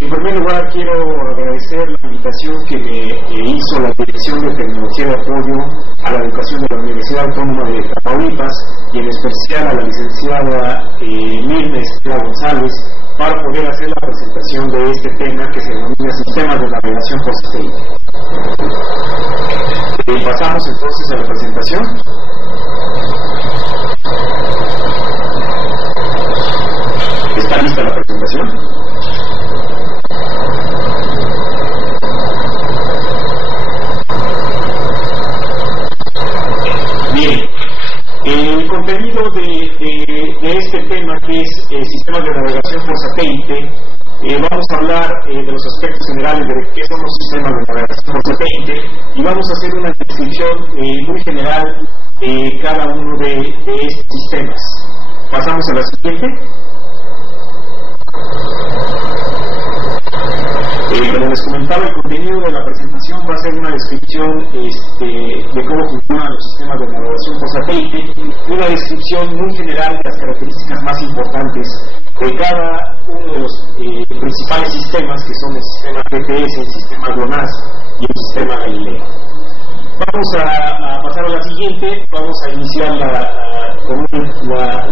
En primer lugar, quiero agradecer la invitación que me hizo la Dirección de Tecnología de Apoyo a la Educación de la Universidad Autónoma de Tamaulipas y en especial a la licenciada Mirna Estela González para poder hacer la presentación de este tema que se denomina Sistemas de Navegación por Satélite. Pasamos entonces a la presentación. ¿Está lista la presentación? Bien, el contenido de este tema, que es sistemas de navegación por satélite, vamos a hablar de los aspectos generales de qué son los sistemas de navegación por satélite y vamos a hacer una descripción muy general de cada uno de estos sistemas. Pasamos a la siguiente. Como les comentaba, el contenido de la presentación va a ser una descripción de cómo funcionan los sistemas de navegación por satélite y una descripción muy general de las características más importantes de cada uno de los principales sistemas, que son el sistema GPS, el sistema GLONASS y el sistema Galileo. Vamos a pasar a la siguiente. Vamos a iniciar la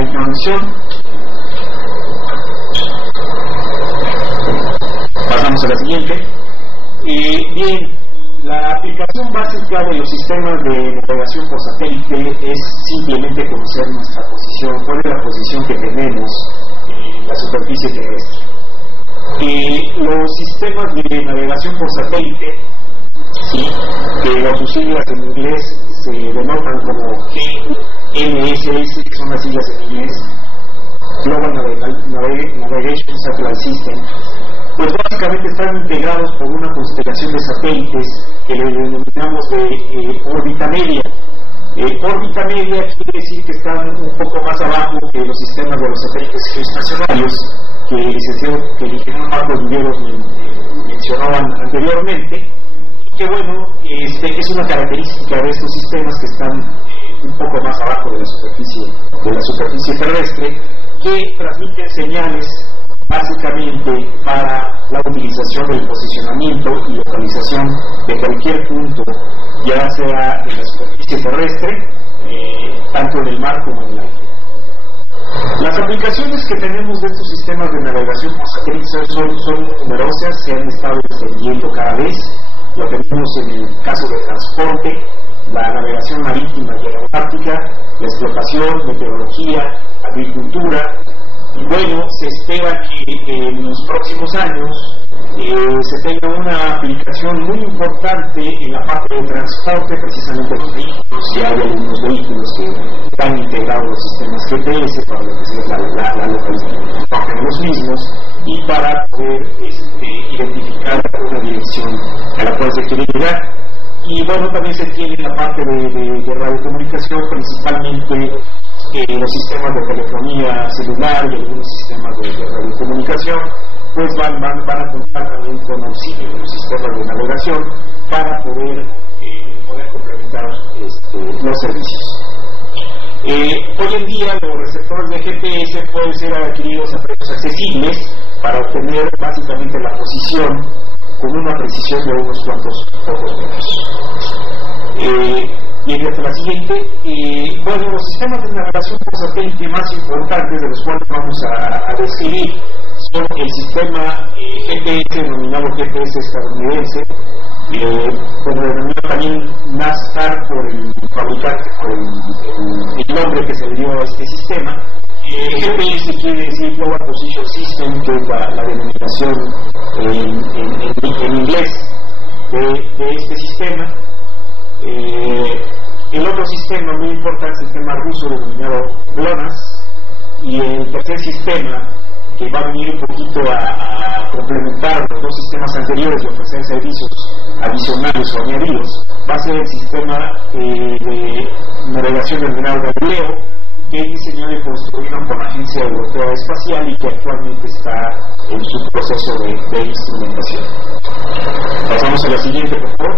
introducción. Pasamos a la siguiente. Bien, la aplicación básica de los sistemas de navegación por satélite es simplemente conocer nuestra posición, cuál es la posición que tenemos en la superficie terrestre. Los sistemas de navegación por satélite, sí, que las sus siglas en inglés se denotan como GNSS, que son las siglas en inglés, Global Navigation Satellite System, pues básicamente están integrados por una constelación de satélites que le denominamos de órbita media. Órbita media quiere decir que están un poco más abajo que los sistemas de los satélites geoestacionarios que el ingeniero Marcos Viveros mencionó anteriormente, y que bueno, es una característica de estos sistemas que están un poco más abajo de la superficie terrestre, que transmiten señales básicamente para la utilización del posicionamiento y localización de cualquier punto, ya sea en la superficie terrestre, tanto en el mar como en el aire. Las aplicaciones que tenemos de estos sistemas de navegación por satélite son numerosas, se han estado extendiendo cada vez. Lo tenemos en el caso de transporte, la navegación marítima y aeronáutica, la explotación, meteorología, agricultura. Y bueno, se espera que en los próximos años se tenga una aplicación muy importante en la parte de transporte, precisamente los vehículos, y hay algunos vehículos que están integrados los sistemas GPS para lo que es la localización de los mismos y para poder identificar una dirección a la cual se quiere llegar. Y bueno, también se tiene la parte de radiocomunicación, principalmente los sistemas de telefonía celular y algunos sistemas de radiocomunicación, pues van a contar también con auxilio de los sistemas de navegación para poder complementar los servicios. Hoy en día los receptores de GPS pueden ser adquiridos a precios accesibles para obtener básicamente la posición con una precisión de unos cuantos pocos metros. Y hasta la siguiente. Bueno, los sistemas de navegación por satélite más importantes de los cuales vamos a describir son el sistema GPS, denominado GPS estadounidense, como denominado también NASSTAR por el fabricante, por el nombre que se le dio a este sistema. GPS quiere decir Global Position System, que es la denominación en inglés de este sistema. El otro sistema muy importante es el sistema ruso denominado GLONASS, y el tercer sistema, que va a venir un poquito a complementar los dos sistemas anteriores y ofrecer servicios adicionales o añadidos, va a ser el sistema de navegación denominado Galileo, que es diseñado y construido por la Agencia Europea Espacial y que actualmente está en su proceso de instrumentación. Pasamos a la siguiente, por favor.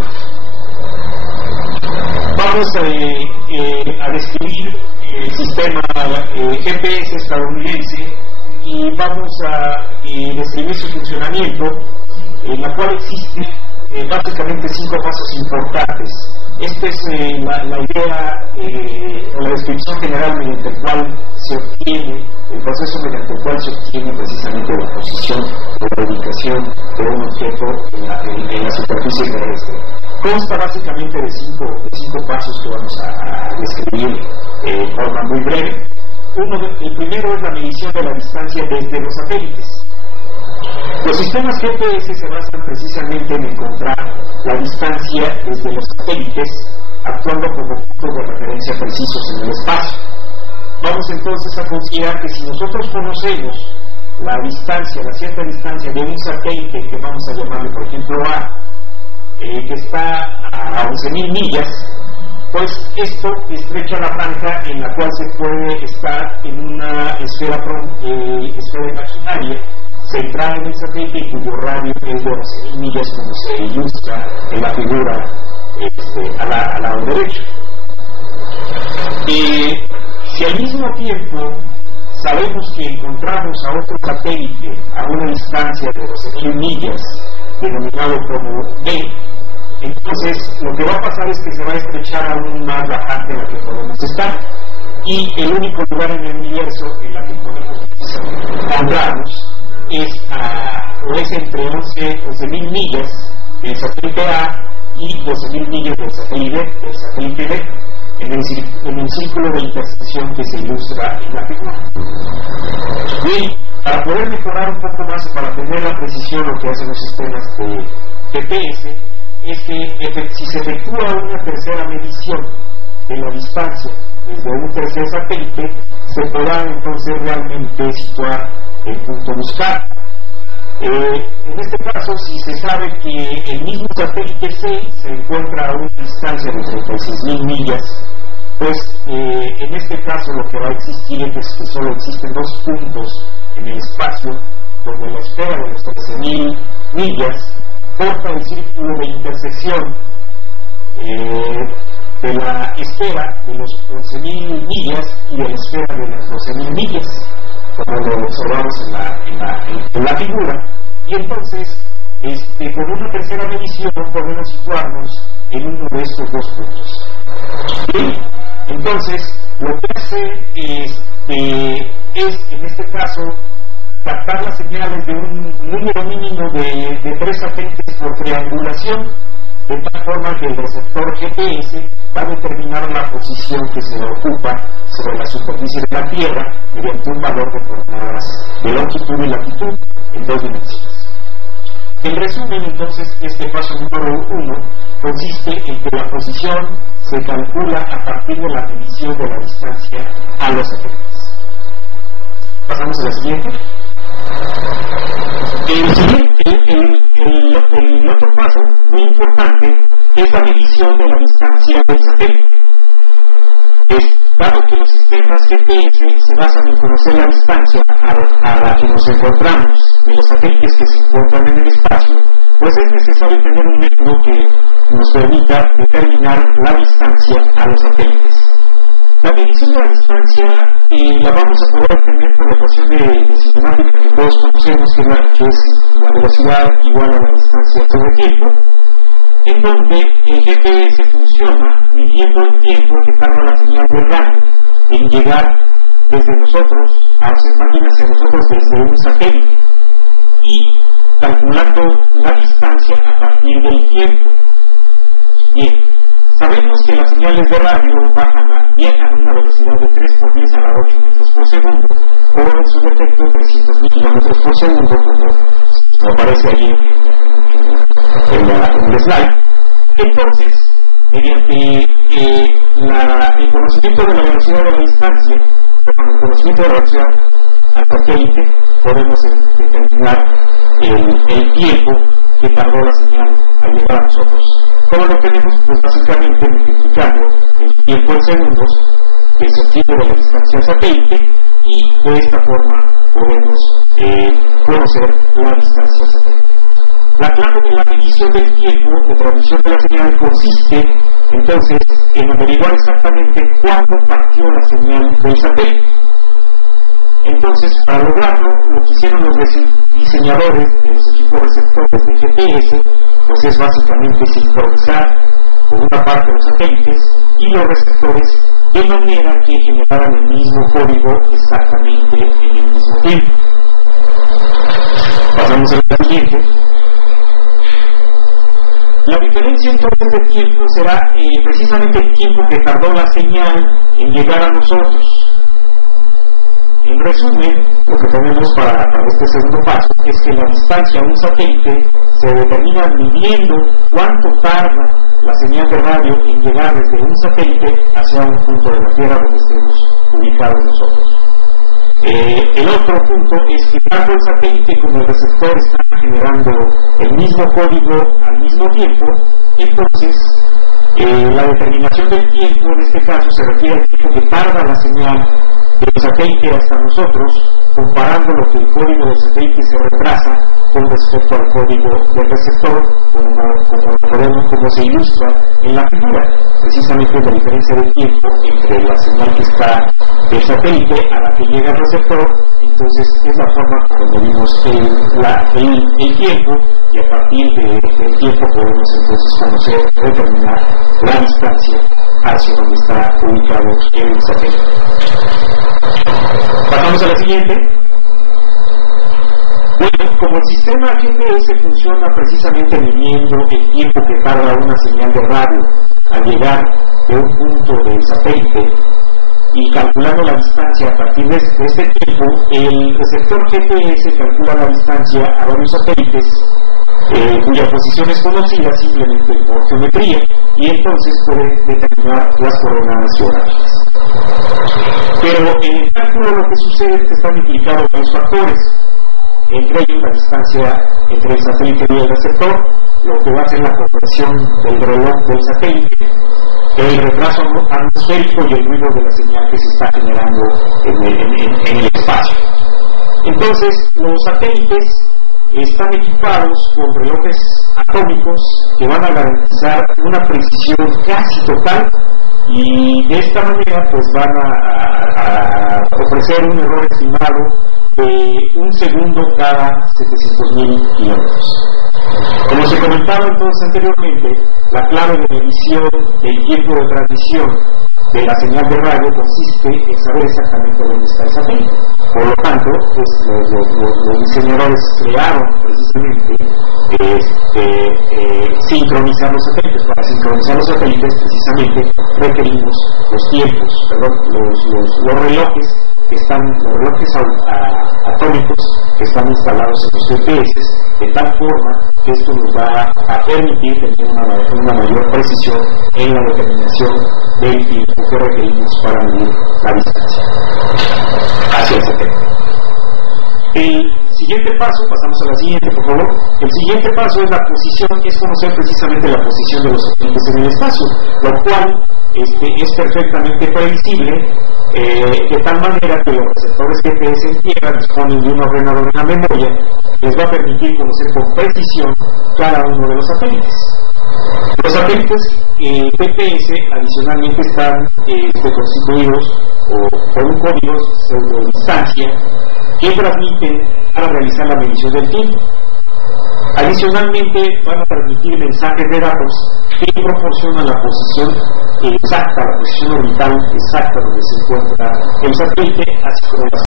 Vamos a describir el sistema GPS estadounidense, y vamos a describir su funcionamiento, en la cual existen básicamente 5 pasos importantes. Esta es la idea o la descripción general mediante el cual se obtiene, el proceso mediante el cual se obtiene precisamente la posición o la ubicación de un objeto en la superficie terrestre. Consta básicamente de 5 pasos que vamos a describir de forma muy breve. El primero es la medición de la distancia desde los satélites. Los sistemas GPS se basan precisamente en encontrar la distancia desde los satélites, actuando como puntos de referencia precisos en el espacio. Vamos entonces a considerar que si nosotros conocemos la distancia, la cierta distancia de un satélite, que vamos a llamarle por ejemplo A, que está a 11.000 millas, pues esto estrecha la franja en la cual se puede estar en una esfera imaginaria centrada en el satélite y cuyo radio es de 11.000 millas, como se ilustra en la figura al lado derecho. Si al mismo tiempo sabemos que encontramos a otro satélite a una distancia de 12.000 millas, denominado como B, entonces lo que va a pasar es que se va a estrechar aún más la franja en la que podemos estar, y el único lugar en el universo en la que podemos encontrarnos es entre 11.000 millas del satélite A y 12.000 millas del satélite B, en el círculo de intersección que se ilustra en la figura. Bien, para poder mejorar un poco más, para tener la precisión, lo que hacen los sistemas de GPS es que si se efectúa una tercera medición de la distancia desde un tercer satélite, se podrá entonces realmente situar el punto buscado. En este caso, si se sabe que el mismo satélite C se encuentra a una distancia de 36.000 millas, pues en este caso lo que va a existir es que solo existen 2 puntos en el espacio donde la esfera de los 13.000 millas corta el círculo de intersección de la esfera de los 11.000 millas y de la esfera de las 12.000 millas, como lo observamos en la figura, y entonces con una tercera medición podemos situarnos en uno de estos 2 puntos. Bien, entonces lo que hace es en este caso captar las señales de un número mínimo de 3 satélites por triangulación, de tal forma que el receptor GPS va a determinar la posición que se ocupa sobre la superficie de la Tierra mediante un valor de coordenadas de longitud y latitud en 2 dimensiones. En resumen, entonces, este paso número 1 consiste en que la posición se calcula a partir de la medición de la distancia a los satélites. Pasamos a la siguiente. El otro paso muy importante es la medición de la distancia del satélite. Dado que los sistemas GPS se basan en conocer la distancia a la que nos encontramos de los satélites que se encuentran en el espacio, pues es necesario tener un método que nos permita determinar la distancia a los satélites. La medición de la distancia la vamos a poder obtener por la ecuación de cinemática que todos conocemos, que es la velocidad igual a la distancia sobre tiempo, en donde el GPS funciona midiendo el tiempo que tarda la señal de radio en llegar desde nosotros, más bien hacia nosotros desde un satélite, y calculando la distancia a partir del tiempo. Bien, sabemos que las señales de radio viajan a una velocidad de 3 por 10 a la 8 metros por segundo, o en su defecto 300.000 kilómetros por segundo, como aparece ahí en el slide. Entonces, mediante el conocimiento de la velocidad de la distancia, el conocimiento de la velocidad al satélite, podemos determinar el tiempo que tardó la señal al llegar a nosotros. ¿Cómo lo tenemos? Pues básicamente multiplicando el tiempo en segundos que se obtiene de la distancia al satélite, y de esta forma podemos conocer la distancia al satélite. La clave de la medición del tiempo de transmisión de la señal consiste entonces en averiguar exactamente cuándo partió la señal del satélite. Entonces, Entonces, para lograrlo, lo que hicieron los diseñadores de los equipos receptores de GPS, pues es básicamente sincronizar por una parte los satélites y los receptores de manera que generaran el mismo código exactamente en el mismo tiempo. Pasamos a la siguiente. La diferencia entonces de tiempo será precisamente el tiempo que tardó la señal en llegar a nosotros. En resumen, lo que tenemos para este segundo paso es que la distancia a un satélite se determina midiendo cuánto tarda la señal de radio en llegar desde un satélite hacia un punto de la Tierra donde estemos ubicados nosotros. El otro punto es que tanto el satélite como el receptor están generando el mismo código al mismo tiempo. Entonces la determinación del tiempo en este caso se refiere al tiempo que tarda la señal del satélite hasta nosotros, comparando lo que el código del satélite se retrasa con respecto al código del receptor, como se ilustra en la figura, precisamente la diferencia de tiempo entre la señal que está del satélite a la que llega el receptor. Entonces es la forma como medimos el tiempo, y a partir del tiempo podemos entonces determinar la distancia hacia donde está ubicado el satélite. Pasamos a la siguiente. Bueno, como el sistema GPS funciona precisamente midiendo el tiempo que tarda una señal de radio al llegar de un punto del satélite y calculando la distancia a partir de este tiempo, el receptor GPS calcula la distancia a varios satélites cuya posición es conocida simplemente por geometría, y entonces puede determinar las coordenadas geográficas. Pero en el cálculo lo que sucede es que están implicados varios factores, entre ellos la distancia entre el satélite y el receptor, lo que va a ser la conversión del reloj del satélite, el retraso atmosférico y el ruido de la señal que se está generando en el espacio. Entonces, los satélites están equipados con relojes atómicos que van a garantizar una precisión casi total, y de esta manera pues van a ofrecer un error estimado de 1 segundo cada 700.000 kilómetros. Como se comentaba entonces anteriormente, la clave de medición del tiempo de transmisión de la señal de radio consiste en saber exactamente dónde está el satélite. Por lo tanto, pues, los diseñadores crearon precisamente sincronizar los satélites. Para sincronizar los satélites precisamente requerimos los tiempos, los relojes atómicos que están instalados en los GPS, de tal forma que esto nos va a permitir tener una mayor precisión en la determinación del tiempo que requerimos para medir la distancia hacia el satélite. El siguiente paso, pasamos a la siguiente, por favor. El siguiente paso es conocer precisamente la posición de los satélites en el espacio, lo cual es perfectamente previsible, de tal manera que los receptores GPS en tierra disponen de un ordenador en la memoria que les va a permitir conocer con precisión cada uno de los satélites. Los satélites GPS adicionalmente están constituidos por un código de distancia que transmiten para realizar la medición del tiempo. Adicionalmente van a transmitir mensajes de datos que proporcionan la posición exacta, la posición orbital exacta donde se encuentra el satélite, así como las